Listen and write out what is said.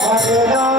花